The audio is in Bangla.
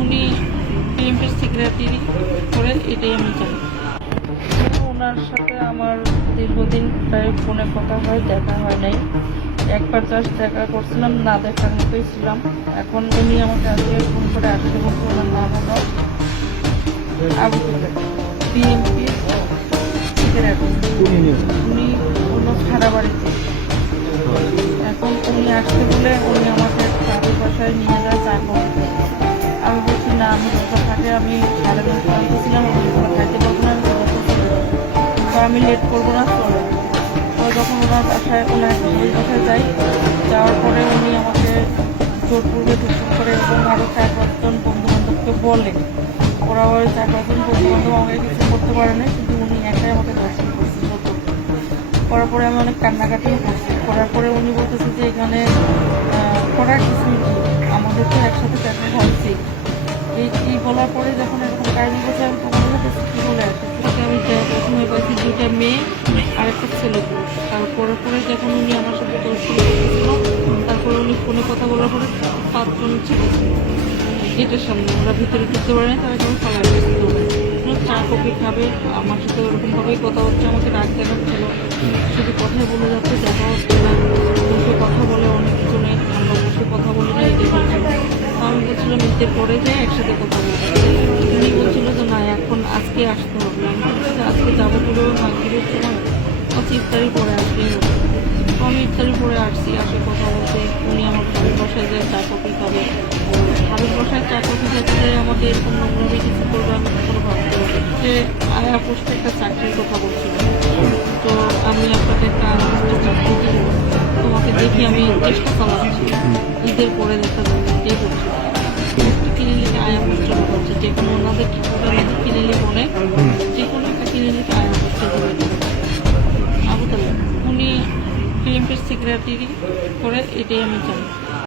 উনি পিএমপির সেক্রেটারি করে এটাই আমি জানি ওনার সাথে আমার দীর্ঘদিন প্রায় ফোনে কথা হয়, দেখা হয় নাই। একবার জাস্ট দেখা করছিলাম, না দেখার মতোই ছিলাম। এখন উনি আমাকে আজকে ফোন করে আসতে বলছে ওনার নাম হলো আবু বিএমপি উনি হলো খারাবাড়িতে এখন উনি আসতে বলে উনি আমাকে চাকরি বাসায় নিয়ে যায় চা করতে। আমি বলছি না, আমি কোথাও থাকে আমি ছিলাম খাইতে পারব না তো আমি লেট করব না চলে তো যখন ওনার বাসায় ওনার বাসায় যাই, যাওয়ার পরে উনি আমাকে জোরপূর্বে দূষণ করে এবং আরও চার পাঁচজন বন্ধু বান্ধবকে বলে। ওরা ওই চার পাঁচজন বন্ধু বান্ধব আমাকে কিছু করতে পারে না কিন্তু উনি একাই আমাকে দর্শন করছে করার পরে আমি অনেক কান্নাকাটিও করছি। করার পরে উনি বলতেছে যে এখানে করার কিছুই আমাদের তো একসাথে দেখা এই এই পরে যখন এরকম কাহিনী বলছে আমি তোমাদের কাছে বলে আমি প্রথমে পাইছি দুইটা মেয়ে আর একটা ছেলে। তারপরে পরে যখন উনি আমার সাথে তারপরে উনি ফোনে কথা বলার পরে পাঁচজন ছিল গেটের সামনে। ওরা ভিতরে ঢুকতে পারে না তারা কেমন ফালাই দিয়েছিল চা কফি খাবে, আমার সাথে ওরকমভাবেই কথা হচ্ছে আমাকে রাগ দেখাচ্ছিল। শুধু কথাই বলে যাচ্ছে বলছিলাম ঈদের পরে যে একসাথে কথা বলব উনি বলছিল যে, না, এখন আজকে আসতে হবে। আজকে যাব পুরো মাগরীবের সময় পাঁচ ইফতারি পরে তো আমি ইফতারি পরে আসছি, আসে কথা বলতে। উনি আমার ভাবির বসায় যায়, চা কফি খাবে। ভাবির বসায় চা কফি খেতে যায় আমাকে এরকম কিছু করবে, আমি কখনো ভাবতে যে আয়া পোস্টে একটা চাকরির কথা বলছিল। তো আমি আপনাকে একটা আয়া চাকরি দিব তোমাকে দেখি, আমি চেষ্টা চালাচ্ছি। ঈদের পরে দেখা যাবে এটাই করছি। উনি সেক্রেটারি করে এটিএম আমি জানি